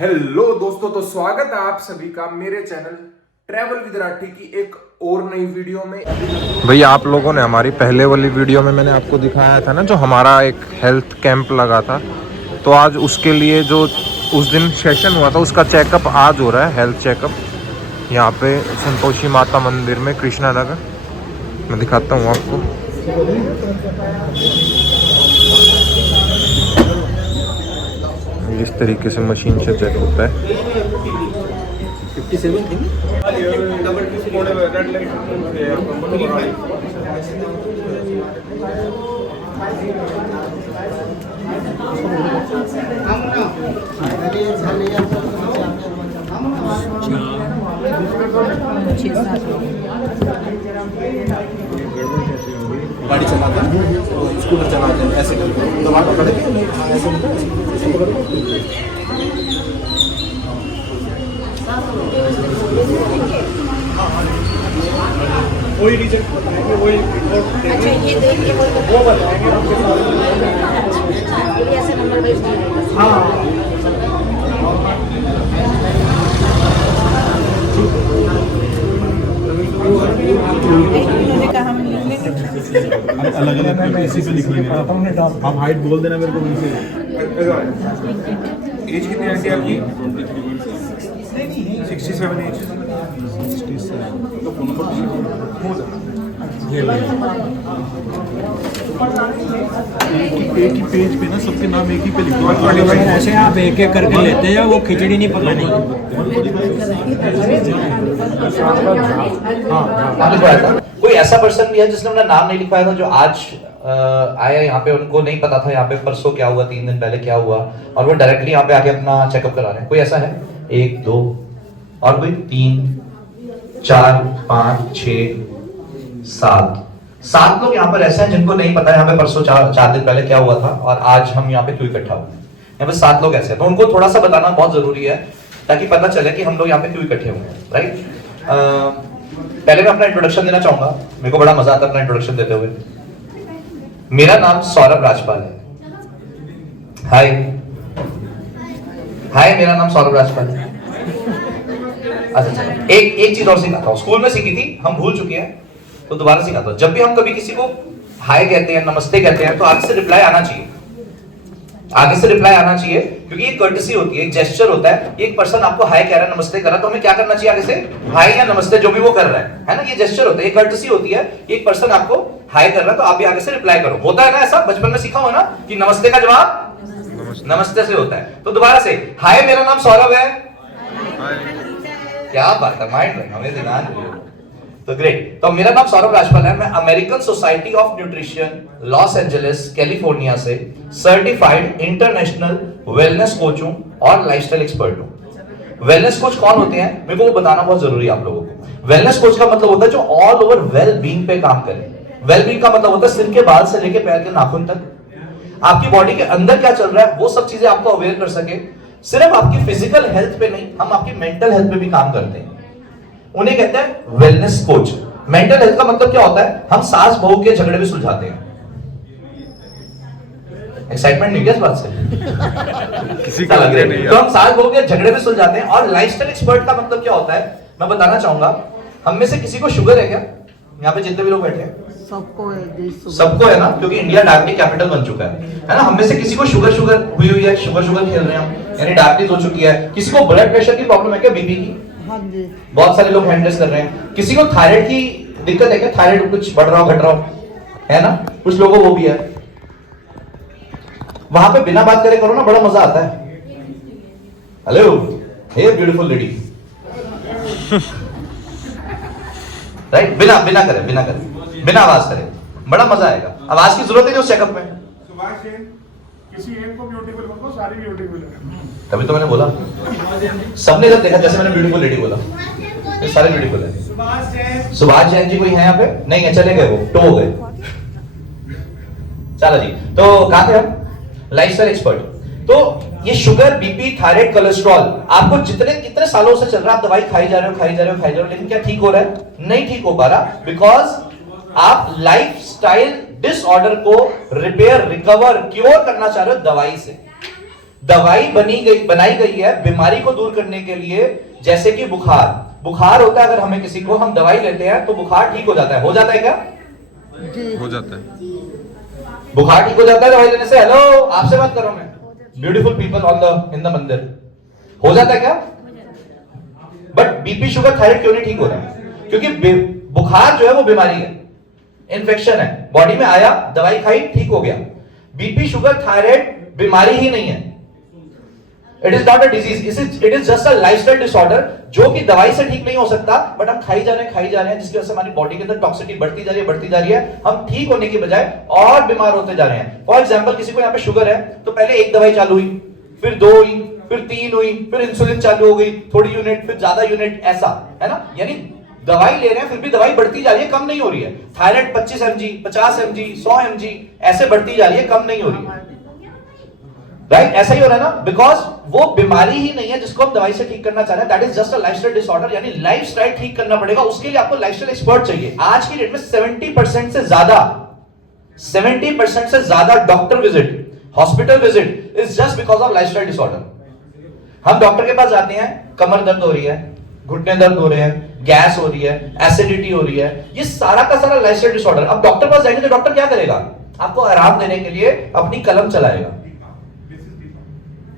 Hello दोस्तों, तो स्वागत है आप सभी का मेरे चैनल ट्रैवल विद राठी की एक और नई वीडियो में। भैया आप लोगों ने हमारी पहले वाली वीडियो में मैंने आपको दिखाया था ना, जो हमारा एक हेल्थ कैंप लगा था, तो आज उसके लिए जो उस दिन सेशन हुआ था उसका चेकअप आज हो रहा है। हेल्थ चेकअप यहाँ पे संतोषी माता मंदिर में, कृष्णा नगर। मैं दिखाता हूँ आपको। इस तरीके से मशीन से चेक होता है। 57 थी गाड़ी चलाते हैं, स्कूटर चलाते हैं, ऐसे करके दबा पकड़ के ऐसे पकड़ वही रिजल्ट बताएंगे, वही रिपोर्ट। अच्छा, ये देखिए वो बताएंगे ऐसे नंबर भेज दिए। हाँ अलग अलग इसी पे लिख लेंगे। आप हाइट बोल देना मेरे को वहीं से। एज कितनी आंटी आपकी? 67 एज। एक ही पेज पे ना सबके नाम एक ही पे लिखो। ऐसे आप एक एक करके लेते हैं, वो खिचड़ी नहीं पकानी। कोई ऐसा पर्सन भी है जिसने अपना नाम नहीं लिखवाया था, जो आज आया यहाँ पे, उनको नहीं पता था यहाँ पे परसों क्या हुआ, 3 दिन पहले क्या हुआ, और वो डायरेक्टली यहाँ पे आके अपना चेकअप करा रहे हैं? कोई ऐसा है? 1 2 और कोई 3 4 5 6 7 लोग यहाँ पर ऐसे हैं जिनको नहीं पता यहाँ पे परसों 4 दिन पहले क्या हुआ था और आज हम यहाँ पे क्यों इकट्ठा हुए। यहाँ पे 7 लोग ऐसे हैं, तो उनको थोड़ा सा बताना बहुत जरूरी है ताकि पता चले कि हम लोग यहाँ पे क्यों इकट्ठे हुए हैं। राइट, पहले मैं अपना इंट्रोडक्शन देना चाहूंगा। मेरे को बड़ा मजा आता है अपना इंट्रोडक्शन देते हुए। मेरा नाम सौरभ राजपाल है। हाय हाय, मेरा नाम सौरभ राजपाल है। अच्छा, एक चीज और सिखाता हूँ, स्कूल में सीखी थी, हम भूल चुके हैं तो दोबारा सिखाता हूँ। जब भी हम कभी किसी को हाय कहते हैं, नमस्ते कहते हैं, तो आगे से रिप्लाई आना चाहिए। आगे से रिप्लाई आना चाहिए, क्योंकि ये कर्टसी होती है, एक जेस्चर होता है। एक पर्सन आपको हाय कह रहा है, नमस्ते कर रहा है, तो हमें क्या करना चाहिए? आगे से हाय या नमस्ते, जो भी वो कर रहा है ना, ये जेस्चर होता है, ये कर्टसी होती है। एक पर्सन आपको हाय कर रहा है तो आप भी आगे से रिप्लाई करो। होता है ना ऐसा, बचपन में सीखा हो ना कि नमस्ते का जवाब नमस्ते से होता है। तो दोबारा से, हाय मेरा नाम सौरभ है। क्या बात है, माइंड हमें ध्यान। तो ग्रेट, तो मेरा नाम सौरभ राजपाल है। मैं American society of nutrition, Los Angeles, California से सर्टिफाइड इंटरनेशनल वेलनेस कोच हूं और लाइफस्टाइल एक्सपर्ट हूं। वेलनेस कोच कौन होते हैं, मेरे को वो बताना बहुत जरूरी है आप लोगों को। वेलनेस कोच का मतलब होता है जो ऑल ओवर वेल बीइंग पे काम करे। वेल बीइंग का मतलब होता है सिर के बाल से लेके पैर के नाखून तक, आपकी बॉडी के अंदर क्या चल रहा है वो सब चीजें आपको अवेयर कर सके। सिर्फ आपकी फिजिकल हेल्थ पे नहीं, हम आपकी मेंटल हेल्थ पे भी काम करते हैं। उन्हें कहते हैं वेलनेस कोच। मेंटल हेल्थ का मतलब क्या होता है? हम सास बहू के झगड़े भी सुलझाते हैं। एक्साइटमेंट नहीं क्या इस बात से? किसी का लग रहा है। तो हम सास बहू के झगड़े भी सुलझाते हैं। और लाइफस्टाइल एक्सपर्ट का मतलब क्या होता है, मैं बताना चाहूंगा। हम में से किसी को शुगर है क्या? यहाँ पे जितने भी लोग बैठे हैं सबको है ना, क्योंकि इंडिया डायबिटीज कैपिटल बन चुका है ना। हम में से किसी को शुगर हुई है, शुगर खेल रहे हैं हम, यानी डायबिटीज हो चुकी है। किसी को ब्लड प्रेशर की प्रॉब्लम है क्या? बीपी की? बहुत सारे लोग हैंड रेस कर रहे हैं। किसी को थायराइड की दिक्कत है क्या? थायराइड कुछ बढ़ रहा हो घट रहा हो, है ना, कुछ लोगों को वो भी है। वहां पे बिना बात करे करो ना, बड़ा मजा आता है। Hello, hey beautiful lady. Right, बिना करे, बिना आवाज करे, बड़ा मजा आएगा। आवाज की जरूरत है उस चेकअप में। किसी एक को ब्यूटीफुल बोलो, सारी ब्यूटीफुल है। तभी तो मैंने बोला, सबने जब देखा, जैसे मैंने ब्यूटीफुल लेडी बोला, ये सारे ब्यूटीफुल है। सुभाष जैन जी कोई है यहाँ पे? नहीं है, चले गए, वो टो हो गए। चलो जी, तो कहाँ थे हम? Lifestyle expert. तो ये शुगर, बीपी, थायराइड, कोलेस्ट्रॉल आपको कितने सालों से चल रहा है, आप दवाई खाई जा रहे हो, लेकिन क्या ठीक हो रहा है? नहीं ठीक हो पा रहा, बिकॉज आप लाइफस्टाइल डिसऑर्डर को रिपेयर, रिकवर, क्योर करना चाह रहे हो दवाई से। दवाई बनाई गई है बीमारी को दूर करने के लिए, जैसे कि बुखार होता है, अगर हमें किसी को हम दवाई लेते हैं तो बुखार ठीक हो जाता है क्या? हो जाता है। बुखार ठीक हो जाता है दवाई लेने से। हेलो, आपसे बात कर रहा हूं मैं, ब्यूटीफुल पीपल इन द मंदिर, हो जाता है क्या? बट बीपी शुगर थायराइड क्यों नहीं ठीक हो रहा है? क्योंकि बुखार जो है वो बीमारी है, इन्फेक्शन है, बॉडी में आया, दवाई खाई, ठीक हो गया। बीपी शुगर थायराइड बीमारी ही नहीं है, it is not a disease, it is just a lifestyle disorder जो कि दवाई से ठीक नहीं हो सकता, बट हम खाई जा रहे हैं, जिसकी वजह से हमारी बॉडी के अंदर टॉक्सिसिटी बढ़ती जा रही है, हम ठीक होने की बजाय और बीमार होते जा रहे हैं। फॉर एग्जांपल, किसी को यहाँ पे शुगर है तो पहले एक दवाई चालू हुई, फिर 2 हुई, फिर 3 हुई, फिर इंसुलिन चालू हो गई, थोड़ी यूनिट, फिर ज्यादा यूनिट, ऐसा है ना। यानी दवाई ले रहे हैं, फिर भी दवाई बढ़ती जा रही है, कम नहीं हो रही है। थायराइड 25 mg, 50 mg, 100 mg ऐसे बढ़ती जा रही है, कम नहीं हो रही है, राइट? ऐसा ही हो रहा है ना, बिकॉज वो बीमारी ही नहीं है जिसको हम दवाई से ठीक करना चाह रहे हैं, that is just a lifestyle disorder. यानी लाइफस्टाइल ठीक करना पड़ेगा, उसके लिए आपको लाइफस्टाइल एक्सपर्ट चाहिए। आज की डेट में 70% से ज्यादा doctor visit, hospital visit is just because of lifestyle disorder. हम डॉक्टर के पास जाते हैं, कमर दर्द हो रही है, घुटने दर्द हो रहे हैं, गैस हो रही है, एसिडिटी हो रही है, ये सारा का सारा लाइफस्टाइल डिसऑर्डर। अब डॉक्टर पास जाएंगे तो डॉक्टर क्या करेगा? आपको आराम देने के लिए अपनी कलम चलाएगा।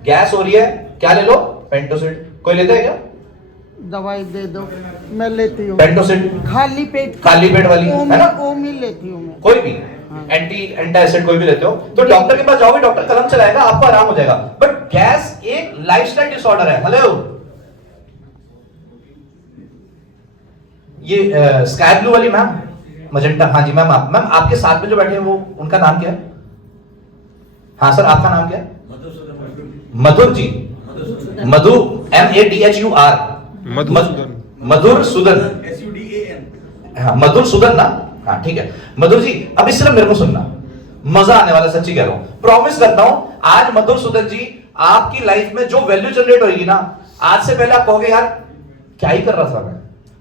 गैस हो रही है, क्या ले लो? पेंटोसिड। कोई लेता है क्या? दवाई दे दो, मैं लेती हूँ। पेंटोसिड खाली पेट वाली है ना, ओमी लेती हूँ मैं। कोई भी एंटी एसिड कोई भी लेते हो तो डॉक्टर के पास जाओगे, डॉक्टर कलम चलाएगा, आपको आराम हो जाएगा। बट गैस एक लाइफस्टाइल डिसऑर्डर है। हेलो, ये स्काई ब्लू वाली मैम, मजेंटा, हाँ जी मैम, मैम आपके साथ में जो बैठे हैं वो, उनका नाम क्या है? हाँ सर, आपका नाम क्या है? मधुर जी, मधु MADHUR, मधुर सुदन, हाँ मधुर सुदन ना, हाँ ठीक है मधुर जी। अब इस तरह मेरे को सुनना, मजा आने वाला, सच्ची कह रहा हूं, प्रॉमिस करता हूं। आज मधुर सुदन जी आपकी लाइफ में जो वैल्यू जनरेट होगी ना, आज से पहले आप कहोगे यार क्या ही कर रहा था मैं,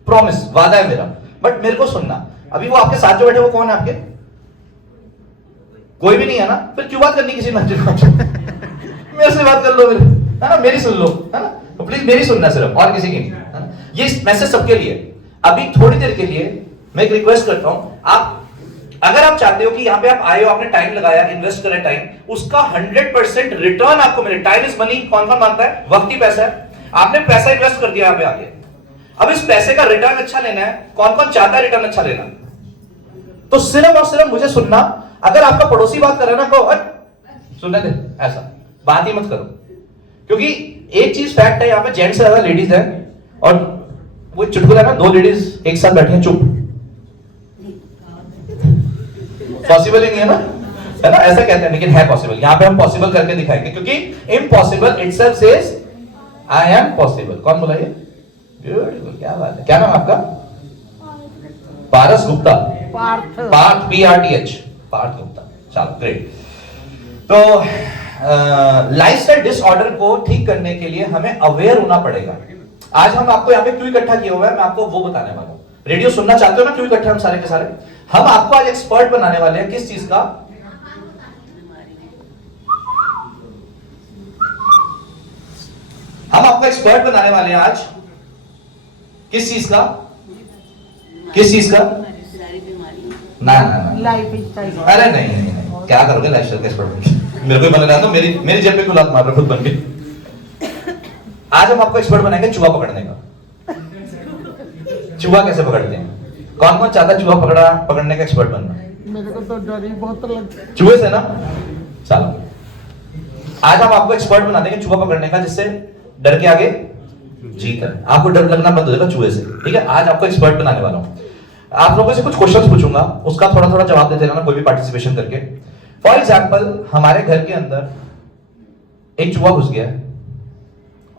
प्रॉमिस, वादा है मेरा। बट मेरे को सुनना, अभी वो आपके साथ जो बैठे वो कौन है आपके? कोई भी नहीं है ना, फिर क्यों बात करनी किसी मेरे से बात कर लो, है ना, मेरी सुन लो, है ना, तो प्लीज मेरी सुनना सिर्फ, और किसी की नहीं, है ना। ये मैसेज सबके लिए। अभी थोड़ी देर के लिए मैं एक रिक्वेस्ट करता हूं, आप अगर आप चाहते हो कि यहाँ पे आप आए हो, आपने टाइम लगाया, इन्वेस्ट करें टाइम, उसका 100% रिटर्न आपको मिले। टाइम इज मनी, कौन कौन मानता है? वक्त ही पैसा है। आपने पैसा इन्वेस्ट कर दिया यहाँ पे आके, अब इस पैसे का रिटर्न अच्छा लेना है। कौन कौन चाहता है रिटर्न अच्छा लेना? तो सिर्फ और सिर्फ मुझे सुनना। अगर आपका पड़ोसी बात कर रहा है ना, कहो सुनने दे, ऐसा बात ही मत करो, क्योंकि एक चीज फैक्ट है, यहाँ पे जेंट्स से ज्यादा लेडीज है, और वो चुटकुला है ना, 2 लेडीज एक साथ बैठी हैं चुप, पॉसिबल ही नहीं है ना, है ना, ऐसा कहते हैं, लेकिन है पॉसिबल। यहाँ पे हम पॉसिबल करके दिखाएंगे, क्योंकि impossible itself says I am possible. कौन बोला ये? ब्यूटीफुल, क्या बात है। क्या नाम आपका? पारस गुप्ता, पार्थ PRTH, पार्थ गुप्ता, चलो ग्रेट। तो लाइफस्टाइल डिसऑर्डर को ठीक करने के लिए हमें अवेयर होना पड़ेगा। आज हम आपको यहाँ पे क्यों इकट्ठा किया हुआ है, मैं आपको वो बताने वाला हूँ। रेडियो सुनना चाहते हो ना, क्यों इकट्ठे हम सारे के सारे? हम आपको आज एक्सपर्ट बनाने वाले हैं। किस चीज का? हम आपको एक्सपर्ट बनाने वाले हैं आज। किस चीज का? किस चीज का? ना ना ना, लाइफ स्टाइल। अरे नहीं नहीं नहीं, क्या करोगे लाइफस्टाइल के एक्सपर्ट बनके? मेरे को बनना है तो मेरी जेब पे क्यों लात मार रहे खुद बन के? आज हम आपको एक्सपर्ट बनाएंगे चूहा पकड़ने का। चूहा कैसे पकड़ते हैं? कौन कौन चाहता है चूहा पकड़ने का एक्सपर्ट बनना? मेरे को तो डर ही बहुत लगता है चूहे से ना। चलो आज हम आपको एक्सपर्ट बना देंगे चूहा पकड़ने का, जिससे डर के आगे जीत है। आपको डर लगना बंद हो जाएगा चूहे से, ठीक है? आज आपको एक्सपर्ट बनाने वाला हूं। आप लोगों से कुछ क्वेश्चंस पूछूंगा, उसका थोड़ा थोड़ा जवाब देते रहना, कोई भी पार्टिसिपेशन करके। फॉर एग्जाम्पल, हमारे घर के अंदर एक चूहा घुस गया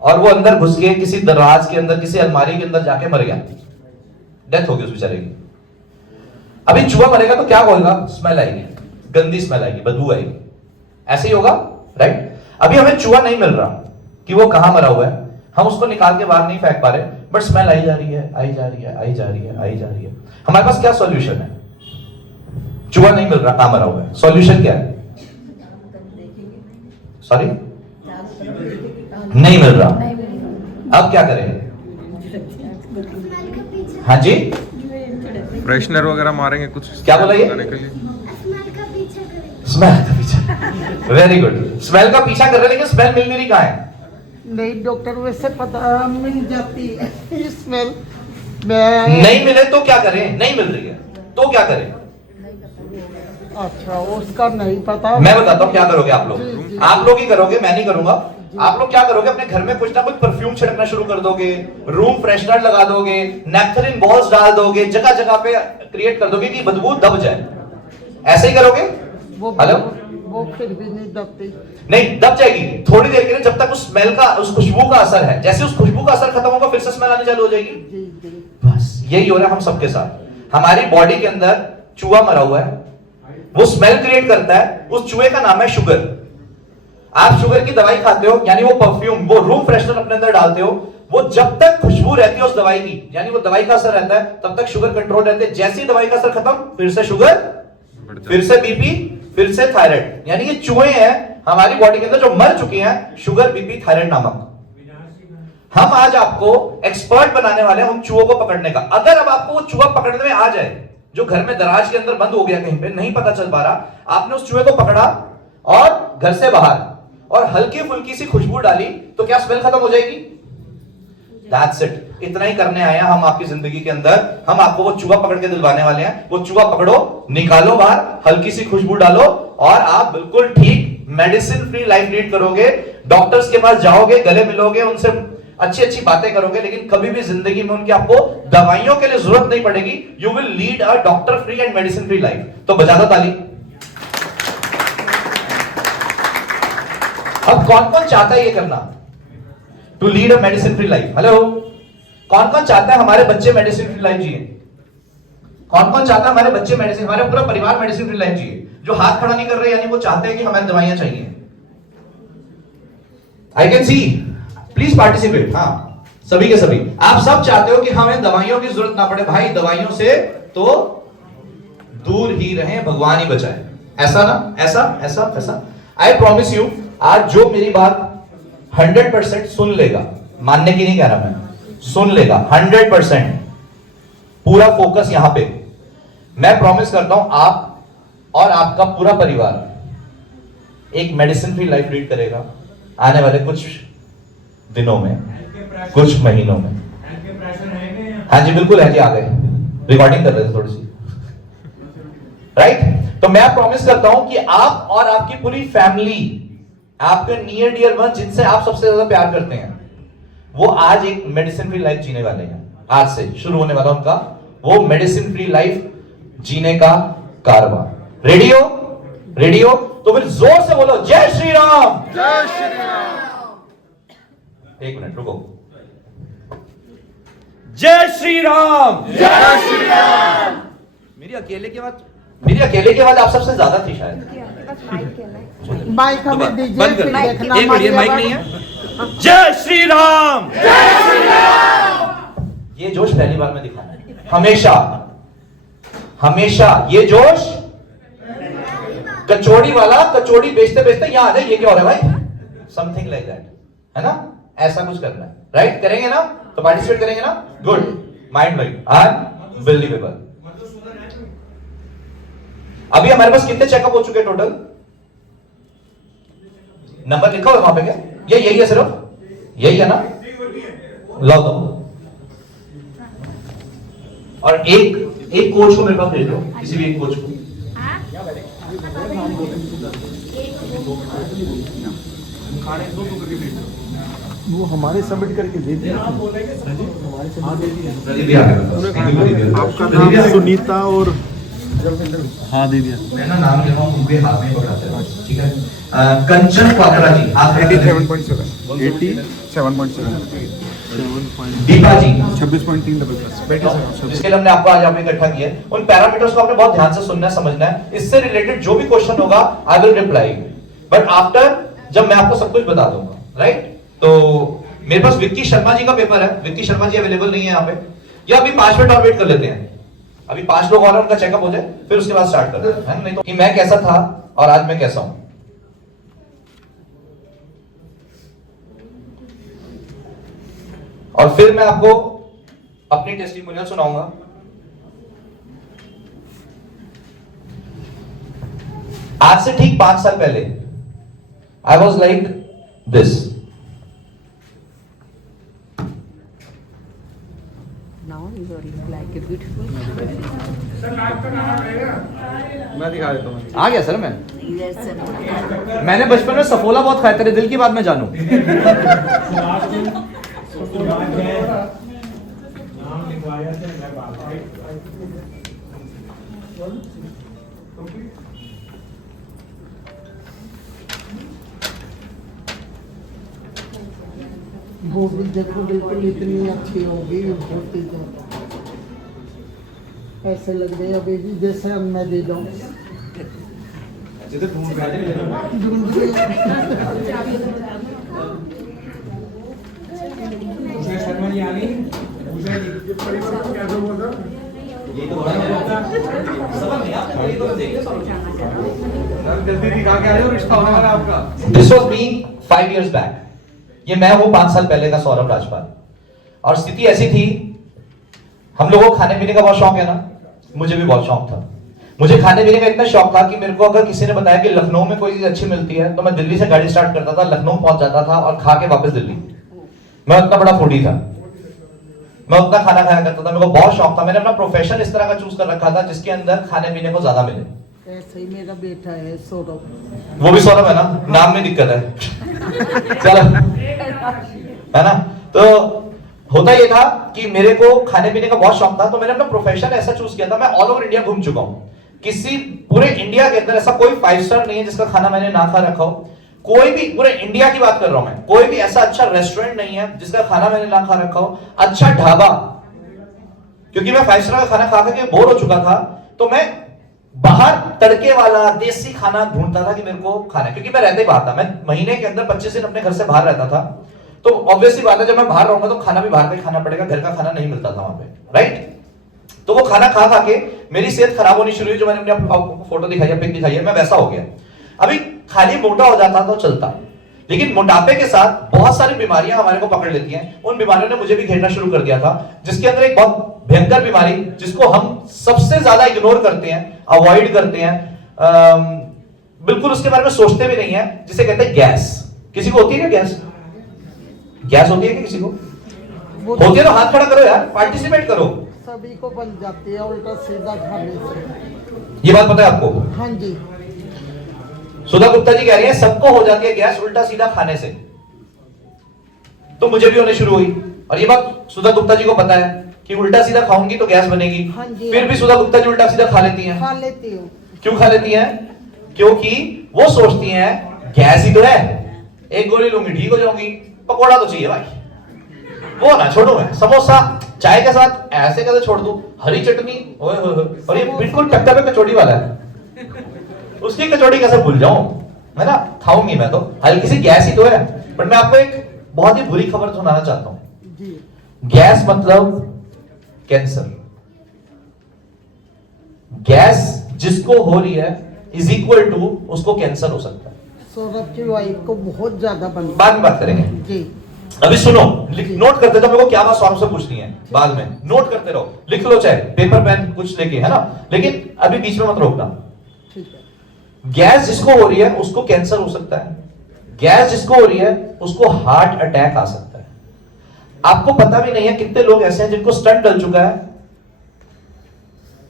और वो अंदर घुस के किसी दराज के अंदर, किसी अलमारी के अंदर जाके मर गया, डेथ हो गई उस बेचारे की। अभी चूहा मरेगा तो क्या होगा? स्मेल आएगी, गंदी स्मेल आएगी, बदबू आएगी, ऐसे ही होगा, राइट? अभी हमें चूहा नहीं मिल रहा कि वो कहां मरा हुआ है, हम उसको निकाल के बाहर नहीं फेंक पा रहे, बट स्मेल आई जा रही है, आई जा रही है, आई जा रही है, आई जा रही है। हमारे पास क्या सॉल्यूशन है? चूहा नहीं मिल रहा, कहां मरा हुआ है, सॉल्यूशन क्या है? सॉरी, नहीं मिल रहा, अब क्या करें? हाँ जी, फ्रेशनर वगैरह मारेंगे कुछ क्या बोला ये? करने के लिए। स्मेल का पीछा, वेरी गुड। स्मेल का पीछा कर रहे हैं, लेकिन स्मेल मिल नहीं रही, कहाँ है? नहीं डॉक्टर, वैसे पता मिल जाती है स्मेल। मैं नहीं मिले तो क्या करें? नहीं मिल रही है तो क्या करें? अच्छा, उसका नहीं पता। मैं बताता हूँ क्या करोगे आप लोग। जी, जी। आप लोग ही करोगे, मैं नहीं करूंगा। आप लोग क्या करोगे, अपने घर में कुछ ना कुछ परफ्यूम छिड़कना शुरू कर दोगे, रूम फ्रेशनर लगा दोगे, नेपथलिन बॉल्स डाल दोगे, जगह जगह पे क्रिएट कर दोगे कि बदबू दब जाए। ऐसे ही करोगे? हेलो, वो फिर भी नहीं दबती। नहीं दब जाएगी थोड़ी देर के लिए, जब तक उस स्मेल का, उस खुशबू का असर है। जैसे उस खुशबू का असर खत्म होगा, फिर से स्मेल आनी चालू हो जाएगी। जी जी। बस यही हो रहा है हम सबके साथ। हमारी बॉडी के अंदर चूहा मरा हुआ है, वो स्मेल क्रिएट करता है। उस चूहे का नाम है शुगर। आप शुगर की दवाई खाते हो, यानी वो परफ्यूम, वो रूम फ्रेशनर अपने अंदर डालते हो, वो जब तक खुशबू रहती है उस दवाई की, यानी वो दवाई का असर रहता है, तब तक शुगर कंट्रोल रहते हैं। जैसे ही दवाई का असर खत्म, फिर से शुगर, फिर से बीपी, फिर से थायराइड। यानी ये चूहे हैं हमारी बॉडी के अंदर जो मर चुके हैं, शुगर, बीपी, थायराइड नामक। हम आज आपको एक्सपर्ट बनाने वाले हैं उन चूहों को पकड़ने का। अगर अब आपको वो चूहा पकड़ने में आ जाए जो घर में दराज के अंदर बंद हो गया, कहीं पे नहीं पता चल पा रहा, आपने उस चूहे को पकड़ा और घर से बाहर और हल्की फुल्की सी खुशबू डाली, तो क्या स्मेल खत्म हो जाएगी? That's it. इतना ही करने आए हैं हम आपकी जिंदगी के अंदर। हम आपको वो चूहा पकड़ के दिलवाने वाले हैं। वो चूहा पकड़ो, निकालो बाहर, हल्की सी खुशबू डालो और आप बिल्कुल ठीक मेडिसिन फ्री लाइफ लीड करोगे। डॉक्टर्स के पास जाओगे, गले मिलोगे, उनसे अच्छी अच्छी बातें करोगे, लेकिन कभी भी जिंदगी में उनकी आपको दवाइयों के लिए जरूरत नहीं पड़ेगी। You will lead a doctor free and medicine free life. तो बजा दो ताली। अब कौन कौन चाहता है ये करना, to lead a medicine free life? Hello, कौन कौन चाहता है हमारे बच्चे मेडिसिन फ्री लाइफ जिए? कौन कौन चाहता है हमारे बच्चे मेडिसिन, हमारे पूरा परिवार मेडिसिन फ्री लाइफ जिए? जो हाथ खड़ा नहीं कर रहे, यानी वो चाहते हैं कि हमें दवाइयां चाहिए। I can see, please participate. हाँ, सभी के सभी आप सब चाहते हो कि हमें दवाइयों की जरूरत ना पड़े। भाई दवाइयों से तो दूर ही रहें, भगवान ही बचाए। ऐसा ना, ऐसा ऐसा ऐसा। आई प्रॉमिस यू, आज जो मेरी बात 100% सुन लेगा, मानने की नहीं कह रहा मैं, सुन लेगा 100%, पूरा फोकस यहां पे, मैं प्रॉमिस करता हूं आप और आपका पूरा परिवार एक मेडिसिन फ्री लाइफ लीड करेगा आने वाले कुछ दिनों में, कुछ महीनों में। हाँ जी बिल्कुल है जी, आ गए, रिकॉर्डिंग कर रहे थे थोड़ी सी, राइट? तो मैं प्रॉमिस करता हूं कि आप और आपकी पूरी फैमिली, आपके नियर डियर वन जिनसे आप सबसे ज्यादा प्यार करते हैं, वो आज एक मेडिसिन फ्री लाइफ जीने वाले हैं। आज से शुरू होने वाला उनका वो मेडिसिन फ्री लाइफ जीने का कारवां। रेडी हो? रेडी हो? तो फिर जोर से बोलो जय श्री राम। जय श्री राम। एक मिनट रुको। जय श्री राम। जय श्री राम। मेरी अकेले की आवाज आप सबसे ज्यादा थी शायद। माइक हमें दीजिए, बंद कर, फिर देखना एक मिनट, ये माइक नहीं है। जय श्री राम। ये जोश पहली बार में दिखाना है। हमेशा हमेशा ये जोश, कचौड़ी वाला कचौड़ी बेचते बेचते यहां आ जाए, ये क्या हो रहा है भाई, समथिंग लाइक दैट, है ना? ऐसा कुछ करना है, राइट? करेंगे ना? तो पार्टिसिपेट करेंगे ना? Good, mind blowing, unbelievable. अभी हमारे पास कितने चेकअप हो चुके हैं टोटल? नंबर लिखा हुआ वहां पे क्या? ये यही है, सिर्फ यही है ना? लो दो। और एक कोच को मेरे पास भेज दो, किसी भी एक कोच को। वो हमारे सबमिट करके दे दिया। आपका नाम सुनीता और हाँ दे दिया। मैं ना नाम ले रहा हूं, उनके हाथ में पकड़ाते हैं, ठीक है? कंचन पात्रा जी, आप 87.7 दीपा जी 26.3 जिसके लिए हमने आपको आज यहाँ पे इकट्ठा किया है। उन पैरामीटर्स को आपने बहुत ध्यान से सुनना है, समझना है। इससे रिलेटेड जो भी क्वेश्चन होगा I will reply, but after, जब मैं आपको सब कुछ बता दूंगा, राइट? तो मेरे पास विक्की शर्मा जी का पेपर है। विक्की शर्मा जी अवेलेबल नहीं है यहाँ पे, या अभी 5 मिनट और वेट कर लेते हैं। अभी 5 लोग और उनका चेकअप हो जाए, फिर उसके बाद स्टार्ट करते हैं, है? नहीं तो कि मैं कैसा था और आज मैं कैसा हूं। और फिर मैं आपको अपनी टेस्टिमोनियल सुनाऊंगा। आज से ठीक 5 साल पहले I was like this. Now you are like a beautiful. Sir live का नाम रहेगा। मैं दिखा देता हूँ। आ गया सर मैं। Yes, sir. मैंने बचपन में सफोला बहुत खाया, तेरे दिल की बात मैं जानू। नाम लिखवाया थे मैं बात वो भी देखो बिल्कुल इतनी अच्छी होगी, बहुत ही ज्यादा ऐसे लग रही है अभी भी जैसे अब मैं दे जाऊँ। ये परीक्षा कैसे हुआ था? जल्दी दिखा के आ जाओ, रिश्ता होने वाला है आपका। This was me 5 years back. ये मैं हूं 5 साल पहले का सौरभ राजपाल। और स्थिति ऐसी थी, हम लोगों को खाने पीने का बहुत शौक है ना, मुझे भी बहुत शौक था। मुझे खाने पीने का इतना शौक था कि मेरे को अगर किसी ने बताया कि लखनऊ में कोई चीज अच्छी मिलती है तो मैं दिल्ली से गाड़ी स्टार्ट करता था, लखनऊ पहुंच जाता था और खा के वापस दिल्ली। मैं उतना बड़ा फूडी था, मैं उतना खाना खाया करता था, मेरे को बहुत शौक था। मैंने अपना प्रोफेशन इस तरह का चूज कर रखा था जिसके अंदर खाने पीने को ज्यादा मिले। ऐसे ही मेरा बेटा है सौरभ। वो भी सौरभ है ना, नाम में दिक्कत है। चलो, है ना। तो होता ये था कि मेरे को खाने पीने का बहुत शौक था, तो मैंने अपना प्रोफेशन ऐसा चूज किया था। मैं ऑल ओवर इंडिया घूम चुका हूं। किसी पूरे इंडिया के अंदर ऐसा कोई 5 स्टार नहीं है जिसका खाना मैंने ना खा रखा हो। कोई भी, पूरे इंडिया की बात कर रहा हूं मैं, कोई भी ऐसा अच्छा रेस्टोरेंट नहीं है जिसका खाना मैंने ना खा रखा हो। अच्छा ढाबा, क्योंकि मैं 5 स्टार का खाना खा के बोर हो चुका था, तो मैं बाहर तड़के वाला देसी खाना ढूंढता था कि मेरे को खाना है। क्योंकि मैं रहता ही बाहर था, मैं महीने के अंदर 25 दिन अपने घर से बाहर रहता था। तो ऑब्वियसली बात है, जब मैं बाहर रहूंगा तो खाना भी बाहर का ही खाना पड़ेगा, घर का खाना नहीं मिलता था वहां पे, राइट। तो वो खाना खा खा के मेरी सेहत खराब होनी शुरू हुई। जो मैंने अपने आपको फोटो दिखाई है, पिक दिखाई है, मैं वैसा हो गया। अभी खाली मोटा हो जाता तो चलता, लेकिन मोटापे के साथ बहुत सारी बीमारियां हमारे को पकड़ लेती हैं। उन बीमारियों ने मुझे भी घेरना शुरू कर दिया था, जिसके अंदर एक बहुत भयंकर बीमारी जिसको हम सबसे ज्यादा इग्नोर करते हैं, अवॉइड करते हैं, बिल्कुल उसके बारे में सोचते भी नहीं है, जिसे कहते हैं गैस। किसी को होती है क्या गैस? गैस होती है क्या किसी को? होती है तो हाथ खड़ा करो यार, पार्टिसिपेट करो। सभी को बन जाती है उल्टा सीधा खाने से। ये बात पता है आपको? हाँ जी। सुधा गुप्ता जी कह रही है सबको हो जाती है गैस उल्टा सीधा खाने से। तो मुझे भी होने शुरू हुई, और ये बात सुधा गुप्ता जी को पता है कि उल्टा सीधा खाऊंगी तो गैस बनेगी। हाँ जी। फिर भी सुधा गुप्ता जी उल्टा सीधा खा लेती हैं। खा लेती हूँ। क्यों खा लेती हैं? क्योंकि वो सोचती हैं गैस ही तो है, एक गोली लूंगी ठीक हो जाऊंगी। पकोड़ा तो चाहिए भाई, वो ना छोड़ू मैं, समोसा चाय के साथ ऐसे कैसे छोड़ दूं, हरी चटनी, ओए होए होए। और ये बिल्कुल टक्कर पे कचौड़ी वाला है, उसकी कचौड़ी कैसे भूल जाऊं, है ना। खाऊंगी मैं तो, हल्की सी गैस ही तो है। बट मैं आपको एक बहुत ही बुरी खबर सुनाना चाहता हूं। जी। गैस मतलब कैंसर। गैस जिसको हो रही है इज इक्वल टू उसको कैंसर हो सकता है। सौरभ की वाइफ को बहुत ज्यादा बन। बाद में बात करेंगे। जी। अभी सुनो, नोट करते जाओ, मेरे को क्या बात सौरभ से पूछनी है बाद में, नोट करते रहो, लिख लो चाहे पेपर पेन कुछ लेके, है ना, लेकिन अभी बीच में मत रोकना। ठीक है। गैस जिसको हो रही है उसको कैंसर हो सकता है, गैस जिसको हो रही है उसको हार्ट अटैक आ सकता है। आपको पता भी नहीं है कितने लोग ऐसे हैं जिनको स्टंट डल चुका है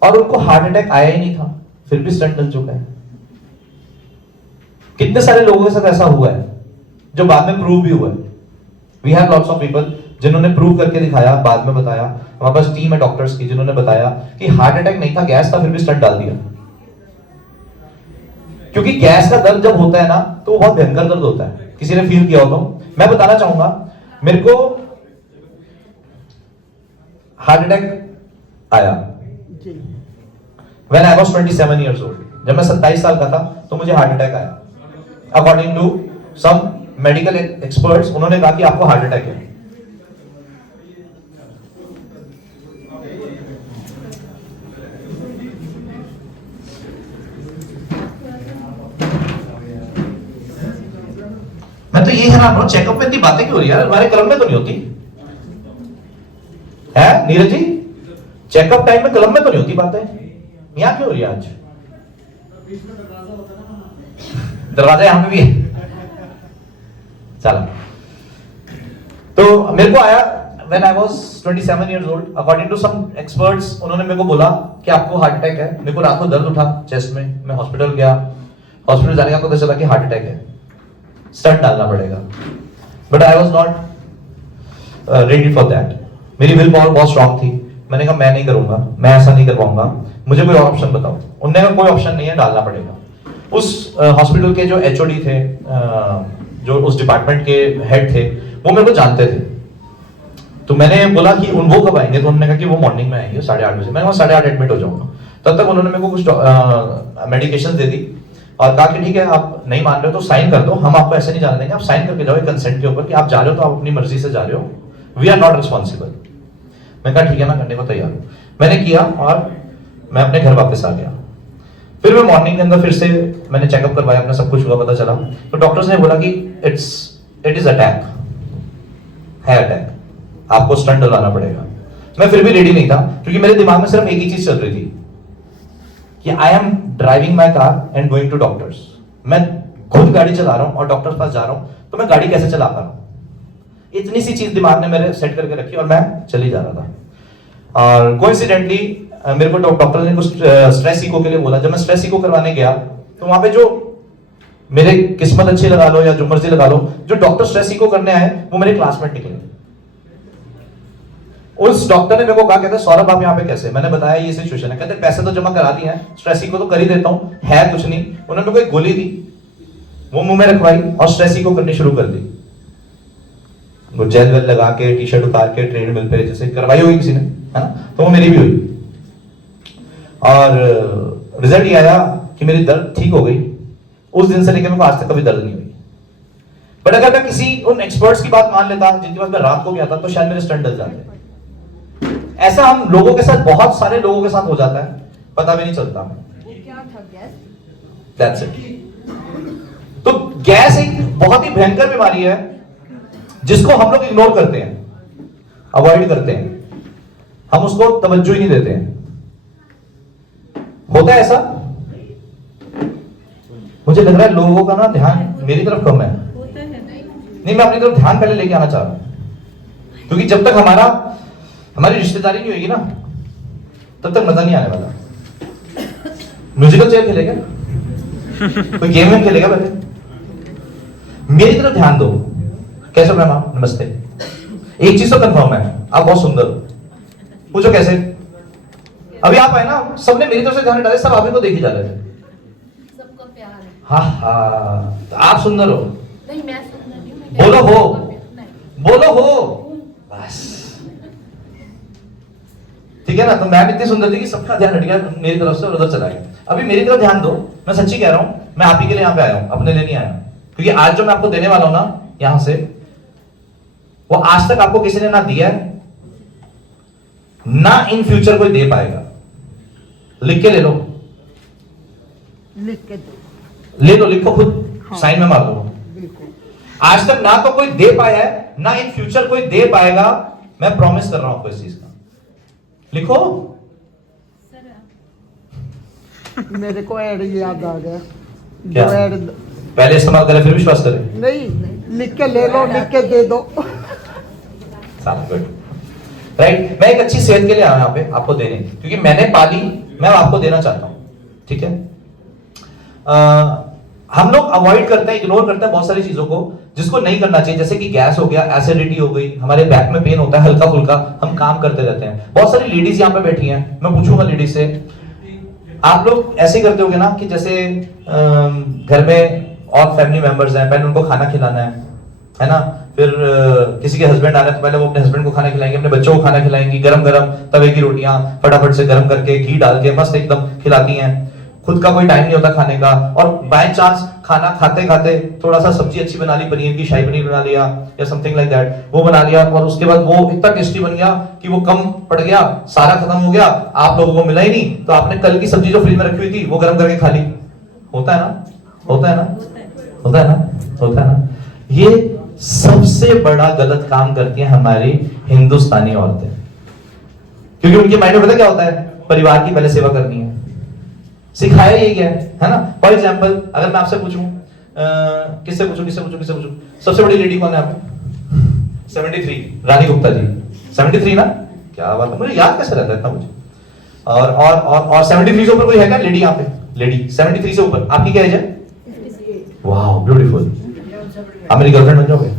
और उनको हार्ट अटैक आया ही नहीं था, फिर भी स्टंट डल चुका है। कितने सारे लोगों के साथ ऐसा हुआ है जो बाद में प्रूव भी हुआ है। We have lots of people जिन्होंने प्रूव करके दिखाया, बाद में बताया, हमारे पास टीम है डॉक्टर्स की जिन्होंने बताया कि हार्ट अटैक नहीं था, गैस था, फिर भी स्टंट डाल दिया। क्योंकि गैस का दर्द जब होता है ना तो वो बहुत भयंकर दर्द होता है। किसी ने फील किया हो तो मैं बताना चाहूंगा, मेरे को हार्ट अटैक आया जी। When I was 27 years old। जब मैं 27 साल का था तो मुझे हार्ट अटैक आया। According to some medical experts, उन्होंने कहा कि आपको हार्ट अटैक है। मैं तो ये हैरान हूं, चेकअप में इतनी बातें क्यों हो रही है, हमारे क्रम में तो नहीं होती। है नीरज जी, चेकअप टाइम में क्लब में तो नहीं होती बातें, यहाँ क्यों हो रही है आज? दरवाजा यहाँ पे भी है। चलो, तो मेरे को आया when I was 27 years old, according to some experts, उन्होंने मेरे को बोला कि आपको हार्ट अटैक है। मेरे को रात को दर्द उठा चेस्ट में, मैं हॉस्पिटल गया। हॉस्पिटल जाने का पता चला कि हार्ट अटैक है, स्टंट डालना पड़ेगा। But I was not ready for that. मेरी विल पावर बहुत स्ट्रांग थी। मैंने कहा मैं नहीं करूंगा, मैं ऐसा नहीं कर पाऊंगा, मुझे कोई और ऑप्शन बताओ। उन्होंने कहा कोई ऑप्शन नहीं है, डालना पड़ेगा। उस हॉस्पिटल के जो एचओडी थे, जो उस डिपार्टमेंट के हेड थे, वो मेरे को जानते थे। तो मैंने बोला कि वो कब आएंगे? तो उन्होंने कहा कि वो मॉर्निंग में आएंगे 8:30 बजे। मैंने कहा 8:30 एडमिट हो जाऊंगा। तब तक उन्होंने मेरे को कुछ मेडिकेशन दे दी और कहा कि ठीक है, आप नहीं मान रहे हो तो साइन कर दो, हम आपको ऐसे नहीं जाने देंगे, आप साइन करके जाओ कंसेंट के ऊपर कि आप जा रहे हो तो आप अपनी मर्जी से जा रहे हो, वी आर नॉट रिस्पॉन्सिबल। मैं कहा ठीक है, मैं करने को तैयार हूँ। मैंने किया और मैं अपने घर वापस आ गया। फिर मैं मॉर्निंग के अंदर फिर से मैंने चेकअप करवाया, अपना सब कुछ हुआ, पता चला। तो डॉक्टर्स ने बोला कि इट इज अटैक, है अटैक, आपको स्टंट डलवाना पड़ेगा। मैं फिर भी रेडी नहीं था, क्योंकि मेरे दिमाग में सिर्फ एक ही चीज चल रही थी कि I am driving my car and going to doctors. मैं खुद गाड़ी चला रहा हूं और डॉक्टर्स पास जा रहा हूं, तो मैं गाड़ी कैसे चला पा रहा हूं? इतनी सी चीज दिमाग ने मेरे सेट करके रखी और मैं चली जा रहा था। और कोइंसिडेंटली मेरे को डॉक्टर ने कुछ स्ट्रेस इको के लिए बोला। जब मैं स्ट्रेस इको करवाने गया तो वहां पे जो मेरे किस्मत अच्छी लगा लो या जो मर्जी लगा लो, जो डॉक्टर स्ट्रेस इको करने आए वो मेरे क्लासमेट निकले। उस डॉक्टर ने मेरे को कहा, कहते सौरभ आप यहाँ पे कैसे? मैंने बताया ये सिचुएशन है। कहते पैसे तो जमा करा दिए हैं, स्ट्रेस इको तो कर ही देता हूँ, है कुछ नहीं। उन्होंने मेरे को एक गोली दी, वो मुंह में रखवाई और स्ट्रेस इको करनी शुरू कर दी। वो जेल वेल लगा के, टी शर्ट उतार के, ट्रेडमिल पे जैसे करवाई होगी किसी ने, है ना? तो वो मेरी भी हुई और रिजल्ट ये आया कि मेरी दर्द ठीक हो गई। उस दिन से लेकर मेरे को आज तक कभी दर्द नहीं हुई। बट अगर मैं किसी उन एक्सपर्ट्स की बात मान लेता जिनके पास मैं रात को गया था, तो शायद मेरे स्टंट डल जाते। ऐसा हम लोगों के साथ, बहुत सारे लोगों के साथ हो जाता है, पता भी नहीं चलता। वो क्या था गैस? That's it। तो गैस एक बहुत ही भयंकर बीमारी है जिसको हम लोग इग्नोर करते हैं, अवॉइड करते हैं, हम उसको तवज्जो ही नहीं देते हैं। होता है ऐसा? मुझे लग रहा है लोगों का ना ध्यान मेरी तरफ कम है। नहीं, मैं अपनी तरफ ध्यान पहले लेके आना चाह रहा हूं, क्योंकि जब तक हमारी रिश्तेदारी नहीं होगी ना, तब तक मजा नहीं आने वाला। म्यूजिकल चेयर खेलेगा, कोई गेम वेम खेलेगा? पहले मेरी तरफ ध्यान दो। कैसे मैम आप? नमस्ते। एक चीज तो कंफर्म है, आप बहुत सुंदर हो। पूछो कैसे? अभी आप आए ना, सबने मेरी तरफ से ध्यान डाले, सब आप ही को देखे जा रहे थे। सबको प्यार है। हाँ, तो आप सुंदर हो। नहीं, मैं सुंदर नहीं हूं, मैं बोलो क्या- हो, नहीं। बोलो हो, बस ठीक है ना? तो मैम इतनी सुंदर थी कि सबका ध्यान हट गया मेरी तरफ से और उधर चला गया। अभी मेरी तरफ ध्यान दो, मैं सच्ची कह रहा हूं, मैं आप ही के लिए यहाँ पे आया हूं, अपने लिए नहीं आया। क्योंकि आज जो मैं आपको देने वाला हूं ना यहां से, वो आज तक आपको किसी ने ना दिया है, ना इन फ्यूचर कोई दे पाएगा। लिख के ले लो, लिख के दो, ले लो, लिखो खुद, साइन में मार दो। बिल्कुल। आज तक ना तो कोई दे पाया है, ना इन फ्यूचर कोई दे पाएगा। मैं प्रॉमिस कर रहा हूं आपको इस चीज का। लिखो। मेरे को ऐड याद आ गया। क्या? जो ऐड पहले इस्तेमाल करें फिर विश्वास करें। नहीं, लिख के ले लो, लिख के दे दो। राइट, मैं एक अच्छी सेहत के लिए आया यहाँ पे आपको देने, क्योंकि मैंने पाली, मैं आपको देना चाहता हूँ। ठीक है? हम लोग अवॉइड करते हैं, इग्नोर करते हैं बहुत सारी चीजों को जिसको नहीं करना चाहिए। जैसे कि गैस हो गया, एसिडिटी हो गई, हमारे बैक में पेन होता है हल्का फुल्का, हम काम करते रहते हैं। बहुत सारी लेडीज यहाँ पे बैठी हैं, मैं पूछूंगा लेडीज से, आप लोग ऐसे करते होगे ना कि जैसे घर में और फैमिली मेंबर्स हैं, पहले उनको खाना खिलाना है ना? फिर किसी के हस्बैंड आ रहे हैं तो पहले वो अपने हस्बैंड को खाना खिलाएंगे, अपने बच्चों को खाना खिलाएंगी, गरम गरम तवे की रोटियां फटाफट से गरम करके घी डाल के मस्त एकदम खिलाती हैं। खुद का कोई टाइम नहीं होता खाने का, और बाय चांस खाना खाते खाते थोड़ा सा सब्जी अच्छी बना ली, पनीर की शाही पनीर बना लिया या समथिंग लाइक दैट, वो बना लिया, और उसके बाद वो इतना टेस्टी बन गया कि वो कम पड़ गया, सारा खत्म हो गया, आप लोगों को मिला ही नहीं, तो आपने कल की सब्जी जो फ्रिज में रखी हुई थी वो गर्म करके खा ली। होता है ना? होता है ना? होता है ना? होता है ना? ये सबसे बड़ा गलत काम करती हैं हमारी हिंदुस्तानी औरतें। क्योंकि उनके माइंड में पता क्या होता है, परिवार की पहले सेवा करनी है, सिखाया यही गया है ना। फॉर एग्जाम्पल अगर मैं आपसे पूछूं, किससे पूछूं, सबसे बड़ी लेडी कौन है आप? 73 रानी गुप्ता जी। 73 ना, क्या बात है, मुझे याद कैसे रहता है इतना मुझे। और 73 से ऊपर कोई है क्या लेडी यहाँ पे? लेडी 73 से ऊपर, आपकी क्या एज है? वाह ब्यूटीफुल, आप मेरी गर्लफ्रेंड बन जाओगे।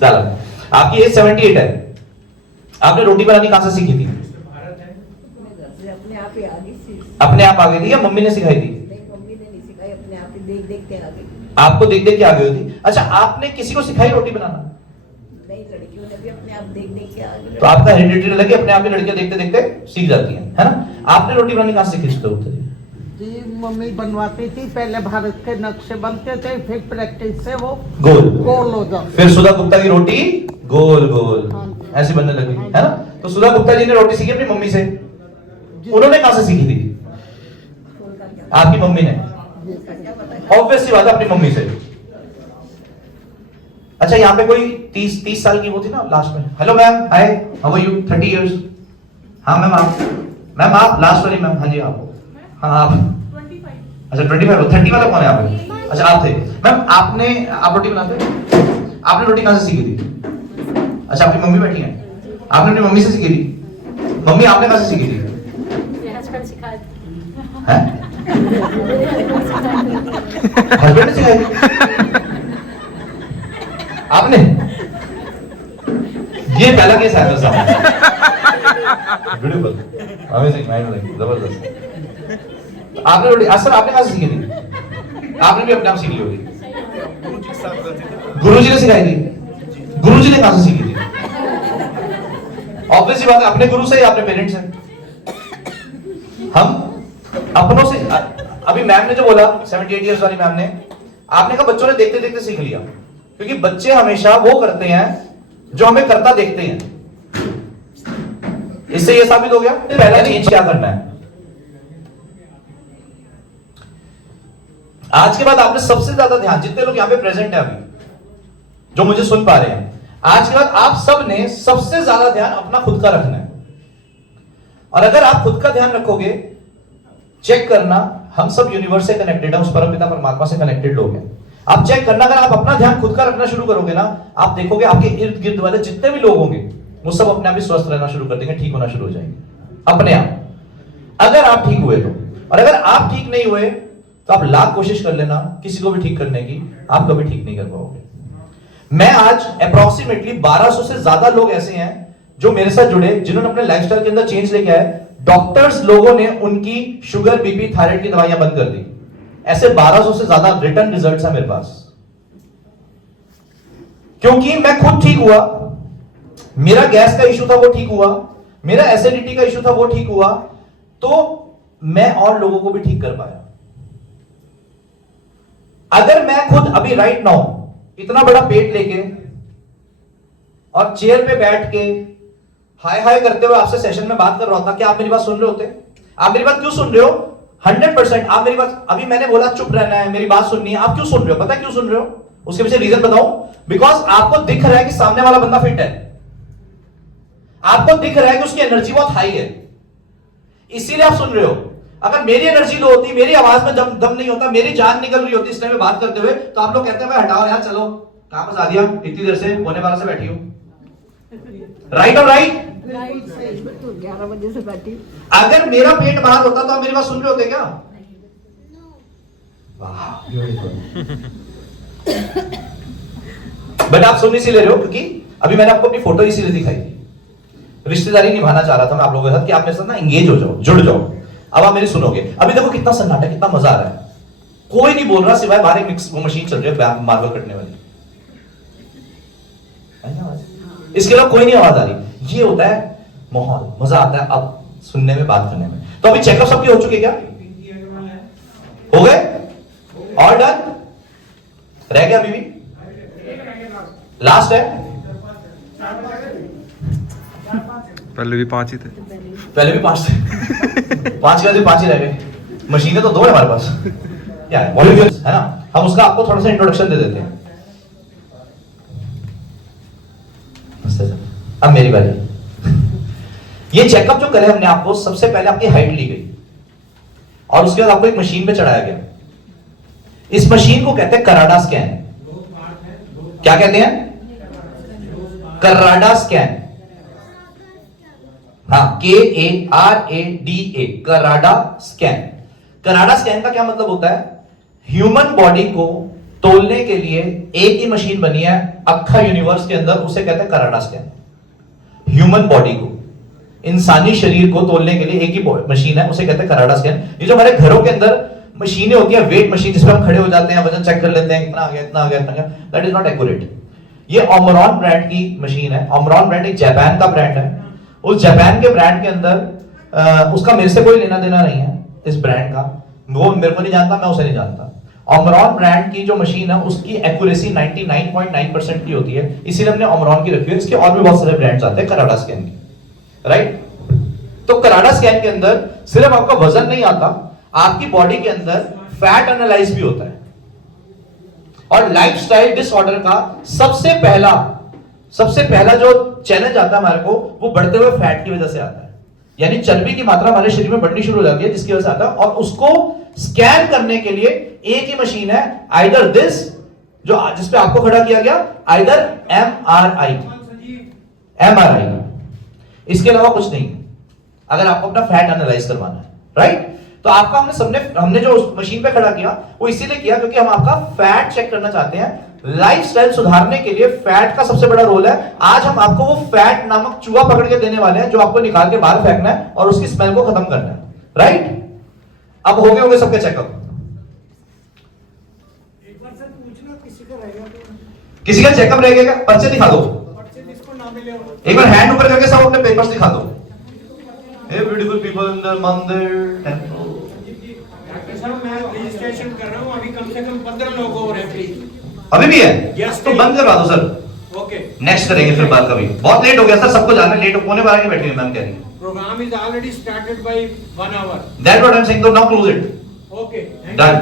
चलो, आपकी एज 78 है। आपने रोटी बनानी कहां से सीखी थी? अपने आप ही आ गई थी। अपने आप आ गई थी या मम्मी ने सिखाई थी? नहीं, मम्मी ने नहीं सिखाई, अपने आप ही देख देख के आ गई। आपको देख देख के आ गई होती। अच्छा, आपने किसी को सिखाई रोटी बनाना? नहीं, लड़कियों ने भी अपने आप देख देख के आ गई। तो आपका हेरिडिटरी लगे, अपने आप ही लड़कियां देखते देखते सीख जाती हैं, है ना। आपने रोटी बनानी कहां से सीखी थी? जी मम्मी बनवाती थी, पहले भारत के नक्शे बनते थे, फिर प्रैक्टिस से वो गोल गोल हो जाते। फिर सुधा गुप्ता की रोटी गोल गोल ऐसी बनने लगी, है ना। तो सुधा गुप्ता जी ने रोटी सीखी अपनी मम्मी से। उन्होंने कहां से सीखी थी? आपकी मम्मी ने। ऑब्वियस सी बात है, अपनी मम्मी से। अच्छा, यहाँ पे कोई 30 साल की वो थी ना लास्ट में, hello ma'am, hi, how are you, 30 years. हाँ मैम, आप लास्ट वाली मैम। हाँ जी आप। हाँ आप। अच्छा 25, 30 वाला कौन है यहाँ पे? अच्छा आप थे मैम। आप रोटी बनाते? आपने रोटी कहां से सीखी थी? अच्छा, आपकी मम्मी बैठी है, आपने अपनी मम्मी से सीखी थी। मम्मी आपने कहां से सीखी थी? हस्बैंड सिखाया था। हैं? हस्बैंड ने सिखाई थी? आपने? ये पहला केस है मेरे सामने। ब्यूटीफुल, अमेजिंग, माइंड, जबरदस्त। आपने रोटी सर आपने कहां से सीखी थी? आपने भी अपने आप सीख ली होगी। गुरुजी ने सिखाई थी। गुरुजी ने कहां से सीखी थी? ऑब्वियस बात है, अपने गुरु से या अपने पेरेंट्स से। हम अपनों से। अभी मैम ने जो बोला 78 इयर्स वाली मैम ने, आपने कहा बच्चों ने देखते देखते सीख लिया, क्योंकि बच्चे हमेशा वो करते हैं जो हमें करता देखते हैं। इससे ये साबित हो गया पहला चेंज क्या करना है। आज के बाद आपने सबसे ज्यादा ध्यान, जितने लोग यहां पे प्रेजेंट है अभी जो मुझे सुन पा रहे हैं, आज के बाद आप सब ने सबसे ज्यादा ध्यान अपना खुद का रखना है। और अगर आप खुद का ध्यान रखोगे, चेक करना, हम सब यूनिवर्स से कनेक्टेड है, उस परमपिता परमात्मा से कनेक्टेड लोग हैं। आप चेक करना, अगर आप अपना ध्यान खुद का रखना शुरू करोगे ना, आप देखोगे आपके इर्द गिर्द वाले जितने भी लोग होंगे वो सब अपने आप ही स्वस्थ रहना शुरू कर देंगे, ठीक होना शुरू हो जाएंगे अपने आप। अगर आप ठीक हुए तो। और अगर आप ठीक नहीं हुए तो आप लाख कोशिश कर लेना किसी को भी ठीक करने की, आप कभी ठीक नहीं कर पाओगे। मैं आज अप्रोक्सीमेटली 1200 से ज्यादा लोग ऐसे हैं जो मेरे साथ जुड़े, जिन्होंने अपने लाइफस्टाइल के अंदर चेंज लेके आए। डॉक्टर्स लोगों ने उनकी शुगर, बीपी, थायराइड की दवाइयां बंद कर दी। ऐसे 1200 से ज्यादा रिटर्न रिजल्ट्स हैं मेरे पास, क्योंकि मैं खुद ठीक हुआ। मेरा गैस का इशू था वो ठीक हुआ, मेरा एसिडिटी का इशू था वो ठीक हुआ, तो मैं और लोगों को भी ठीक कर पाया। अगर मैं खुद अभी राइट नाउ इतना बड़ा पेट लेके और चेयर पे बैठ के हाय हाय करते हुए आपसे सेशन में बात कर रहा होता, क्या आप मेरी बात सुन रहे होते? आप मेरी बात क्यों सुन रहे हो? 100% आप मेरी बात, अभी मैंने बोला चुप रहना है, मेरी बात सुननी है, आप क्यों सुन रहे हो? पता है क्यों सुन रहे हो? उसके पीछे रीजन बताओ। बिकॉज आपको दिख रहा है कि सामने वाला बंदा फिट है, आपको दिख रहा है कि उसकी एनर्जी बहुत हाई है, इसीलिए आप सुन रहे हो। अगर मेरी एनर्जी लो होती, मेरी आवाज में दम नहीं होता, मेरी जान निकल रही होती इस टाइम में बात करते हुए, तो आप लोग कहते हैं हटाओ यार, चलो कहां फंसा दिया, इतनी देर से 12:15 से बैठी हो। राइट और राइट? राइट, सही, बिल्कुल 11 बजे से बैठी। अगर मेरा पेट बाहर होता तो आप मेरी बात सुन रहे होते क्या? बट आप सुन इसीलिए रहे हो क्योंकि अभी मैंने आपको अपनी फोटो इसीलिए दिखाई थी। रिश्तेदारी निभाना चाह रहा था मैं आप लोगों के साथ कि आप मेरे साथ ना एंगेज हो जाओ, जुड़ जाओ। अब आप मेरी सुनोगे। अभी देखो कितना सन्नाटा, कितना मजा आ रहा है, कोई नहीं बोल रहा सिवाय बाहर एक मिक्स वो मशीन चल रही है मार्बल कटने वाली, इसके अलावा कोई नहीं आवाज आ रही। ये होता है माहौल, मजा आता है अब सुनने में, बात करने में। तो अभी चेकअप सबके हो चुके क्या? हो गए? और डन? रह गया अभी भी? लास्ट है? पहले भी 5 ही थे। पहले भी 5 थे। 5 के बाद 5 ही रह गए। मशीनें तो 2 है हमारे पास, क्या है वॉल्यूम्स है ना। हम उसका आपको थोड़ा सा इंट्रोडक्शन दे देते हैं। अब मेरी बारी। ये चेकअप जो करे हमने आपको, सबसे पहले आपकी हाइट ली गई और उसके बाद आपको एक मशीन पे चढ़ाया गया। इस मशीन को कहते हैं कराडा स्कैन। क्या कहते हैं? कराडा स्कैन। हाँ, KARADA, Karada scan. Karada scan का क्या मतलब होता है? ह्यूमन बॉडी को तोलने के लिए एक ही मशीन बनी है अक्खा यूनिवर्स के अंदर, उसे कहते हैं कराडा स्कैन। ह्यूमन बॉडी को, इंसानी शरीर को तोलने के लिए एक ही मशीन है, उसे कहते हैं कराडा स्कैन। ये जो हमारे घरों के अंदर मशीनें होती है, वेट मशीन, जिसमें हम खड़े हो जाते हैं, वजन चेक कर लेते हैं, इतना आ गया, इतना आ गया, इतना आ गया, दैट इज नॉट एक्यूरेट। ये ओमरॉन ब्रांड की मशीन है। ओमरॉन ब्रांड एक जापान का ब्रांड है। उस जापान के ब्रांड के अंदर उसका मेरे से कोई लेना देना नहीं है, इस ब्रांड का। वो मेरे को नहीं जानता, मैं उसे नहीं जानता। ओमरॉन ब्रांड की जो मशीन है उसकी एक्यूरेसी 99.9% की होती है, इसीलिए हमने ओमरॉन की रखी है। इसके और भी बहुत सारे ब्रांड्स आते हैं कराडा स्कैन के, राइट। तो कराडा स्कैन के अंदर सिर्फ आपका वजन नहीं आता, आपकी बॉडी के अंदर फैट एनालाइज भी होता है। और लाइफस्टाइल डिसऑर्डर का सबसे पहला जो चैलेंज आता है हमारे को, वो बढ़ते हुए फैट की वजह से आता है। यानी चर्बी की मात्रा हमारे शरीर में बढ़नी शुरू हो जाती है, जिसकी वजह से आता है। और उसको स्कैन करने के लिए एक ही मशीन है, आइदर दिस, जो जिसपे आपको खड़ा किया गया, आइदर MRI। इसके अलावा कुछ नहीं, अगर आपको अपना फैट एनालाइज करवाना है, राइट। तो आपका हमने जो उस मशीन पे खड़ा किया, वो इसीलिए किया क्योंकि हम आपका फैट चेक करना चाहते हैं। लाइफस्टाइल सुधारने के लिए फैट का सबसे बड़ा रोल है। आज हम आपको वो फैट नामक चूहा पकड़ के देने वाले हैं, जो आपको निकाल के बाहर फेंकना है और उसकी स्मेल को खत्म करना है, राइट। अब हो गए होंगे सबके चेकअप। एक बार सर पूछना, किसी का रहेगा तो किसी का चेकअप रहेगा? पर्चे दिखा दो पर्चे जिसको ना मिले हो। एक बार, हैंड ऊपर करके सब अपने पेपर्स दिखा दो। Hey beautiful people in the mandir temple. Doctor साहब, मैं रजिस्ट्रेशन कर रहा हूँ, अभी कम से कम 15 लोग हो रहे हैं, प्लीज। अभी भी है? Yes, तो बंद करवा दो सर, ओके। नेक्स्ट करेंगे फिर बात कभी। बहुत लेट हो गया सर, सबको जाना लेट, 11:15 की बैठी हुई मैम कह रही है। Program is already started by 1 hour. That what I am saying, तो now close it, Okay. Done.